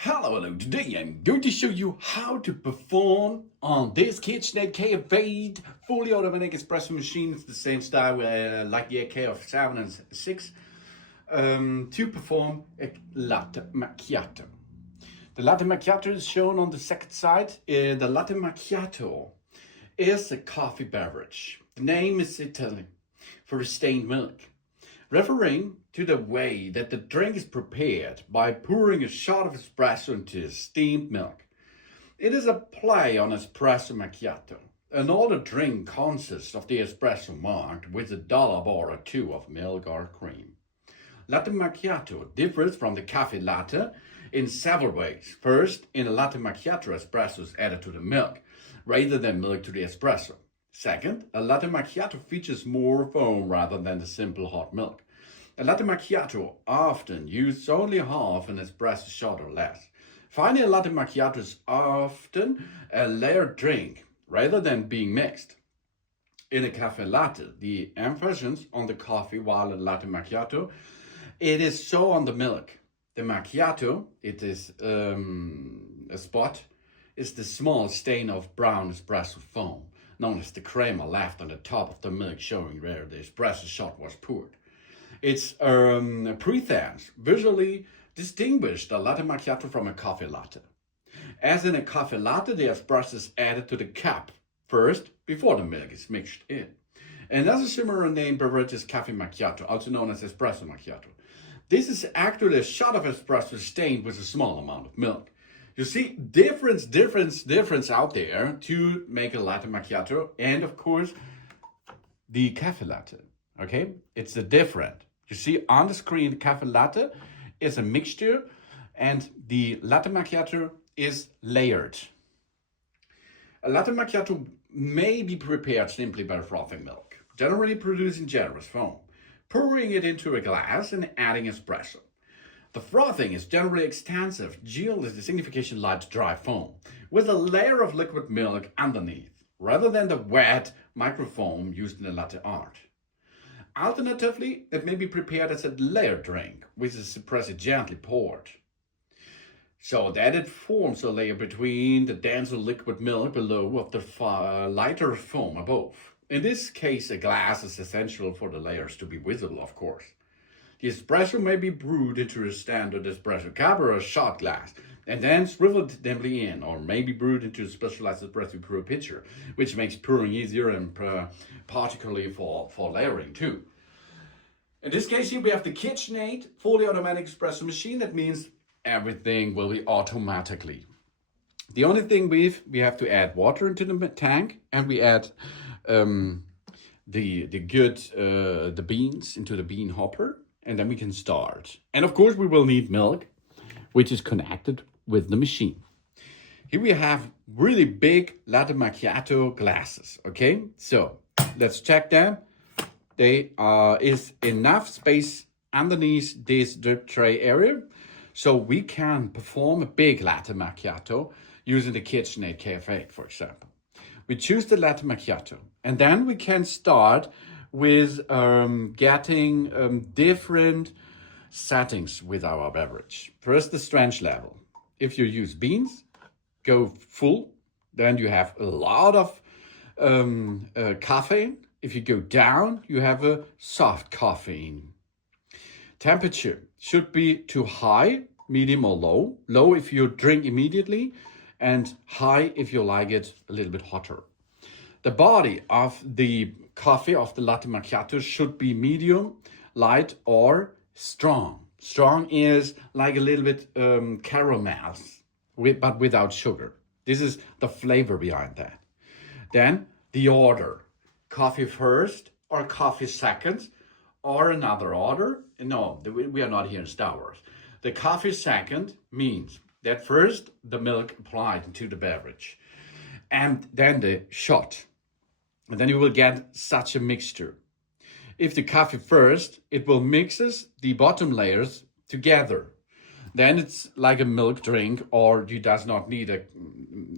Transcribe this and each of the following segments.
Hello, today I'm going to show you how to perform on this KitchenAid KF8 fully automatic espresso machine. It's the same style like the KF7 and 6 to perform a Latte Macchiato. The Latte Macchiato is shown on the second side. The Latte Macchiato is a coffee beverage. The name is Italian for stained milk, referring to the way that the drink is prepared by pouring a shot of espresso into steamed milk. It is a play on espresso macchiato. An older drink consists of the espresso marked with a dollop or two of milk or cream. Latte macchiato differs from the cafe latte in several ways. First, in a latte macchiato, espresso is added to the milk rather than milk to the espresso. Second, a latte macchiato features more foam rather than the simple hot milk. A latte macchiato often uses only half an espresso shot or less. Finally, a latte macchiato is often a layered drink rather than being mixed. In a cafe latte, the emphasis on the coffee, while a latte macchiato, it is so on the milk. The macchiato, it is a spot, is the small stain of brown espresso foam, known as the crema left on the top of the milk, showing where the espresso shot was poured. Its pretense visually distinguished the latte macchiato from a coffee latte. As in a coffee latte, the espresso is added to the cup first before the milk is mixed in. Another similar name beverages cafe macchiato, also known as espresso macchiato. This is actually a shot of espresso stained with a small amount of milk. You see, difference out there to make a latte macchiato, and of course, the cafe latte. Okay, it's the different. You see on the screen, the cafe latte is a mixture, and the latte macchiato is layered. A latte macchiato may be prepared simply by frothing milk, generally producing generous foam, pouring it into a glass and adding espresso. The frothing is generally extensive, yielding a significant light dry foam, with a layer of liquid milk underneath, rather than the wet microfoam used in the latte art. Alternatively, it may be prepared as a layered drink, with the espresso gently poured, so that it forms a layer between the denser liquid milk below of the lighter foam above. In this case, a glass is essential for the layers to be visible, of course. The espresso may be brewed into a standard espresso cup or a shot glass, and then swiveled gently in, or may be brewed into a specialized espresso brew pitcher, which makes pouring easier and particularly for layering too. In this case here we have the KitchenAid fully automatic espresso machine. That means everything will be automatically. The only thing we have to add water into the tank, and we add the beans into the bean hopper, and then we can start. And of course we will need milk, which is connected with the machine. Here we have really big latte macchiato glasses. Okay, so let's check them. There is enough space underneath this drip tray area, so we can perform a big latte macchiato using the KitchenAid KF8, for example. We choose the latte macchiato, and then we can start with getting different settings with our beverage. First, the strength level. If you use beans, go full, then you have a lot of caffeine. If you go down, you have a soft caffeine. Temperature should be too high, medium or low. Low if you drink immediately, and high if you like it a little bit hotter. The body of the coffee of the latte macchiato should be medium, light, or strong. Strong is like a little bit caramel, but without sugar. This is the flavor behind that. Then the order: coffee first or coffee second, or another order. No, we are not here in Star Wars. The coffee second means that first the milk applied into the beverage, and then the shot. And then you will get such a mixture. If the coffee first, it will mixes the bottom layers together. Then it's like a milk drink, or you does not need a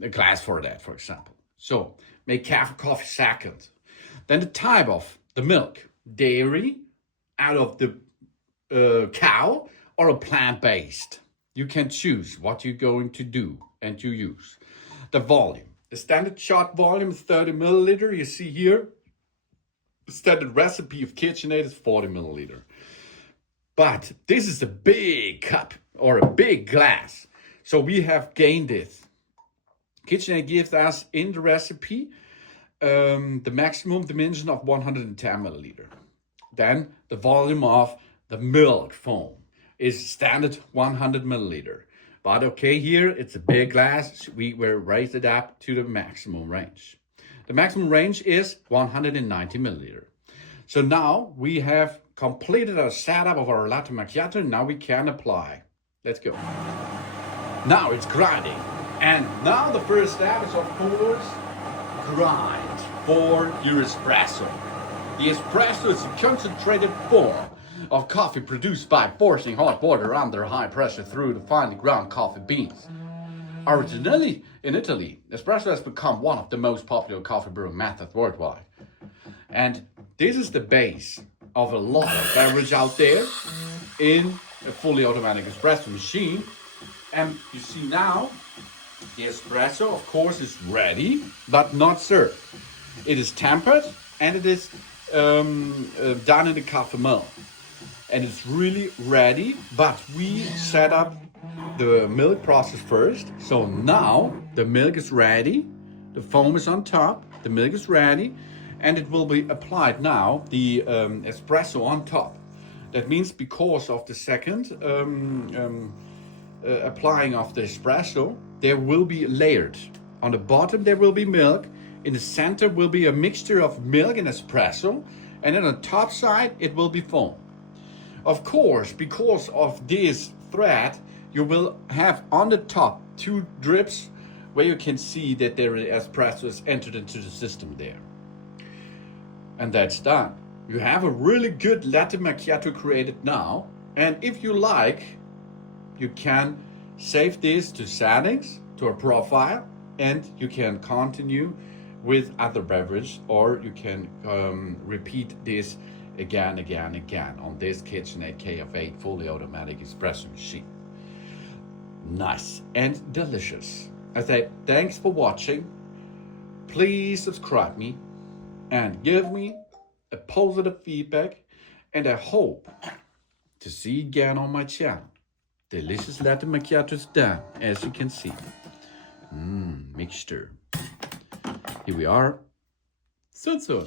glass for that, for example. So make coffee second. Then the type of the milk: dairy, out of the cow, or a plant-based. you can choose what you're going to do and to use. The volume. The standard shot volume is 30 milliliter. You see here, the standard recipe of KitchenAid is 40 milliliter. But this is a big cup or a big glass. So we have gained this. KitchenAid gives us in the recipe the maximum dimension of 110 milliliter. Then the volume of the milk foam is standard 100 milliliter. But okay, here it's a big glass. We will raise it up to the maximum range. The maximum range is 190 milliliter. So now we have completed our setup of our Latte Macchiato. Now we can apply. Let's go. Now it's grinding. And now the first step is, of course, grind for your espresso. The espresso is a concentrated form of coffee produced by forcing hot water under high pressure through the finely ground coffee beans. Originally in Italy, espresso has become one of the most popular coffee brewing methods worldwide. And this is the base of a lot of beverage out there in a fully automatic espresso machine. And you see now, the espresso, of course, is ready, but not served. It is tempered and it is done in the coffee mill. And it's really ready, but we set up the milk process first. So now the milk is ready, the foam is on top, the milk is ready, and it will be applied now, the espresso on top. That means because of the second applying of the espresso, there will be layered. On the bottom there will be milk, in the center will be a mixture of milk and espresso, and then on the top side it will be foam. Of course, because of this thread, you will have on the top 2 drips where you can see that the espresso is entered into the system there. And that's done. You have a really good Latte Macchiato created now. And if you like, you can save this to settings, to a profile, and you can continue with other beverage, or you can repeat this again on this KitchenAid KF8 fully automatic espresso machine. Nice and delicious. I say thanks for watching. Please subscribe me and give me a positive feedback, and I hope to see you again on my channel. Delicious Latte Macchiato is done, as you can see. Mixture. Here we are. So.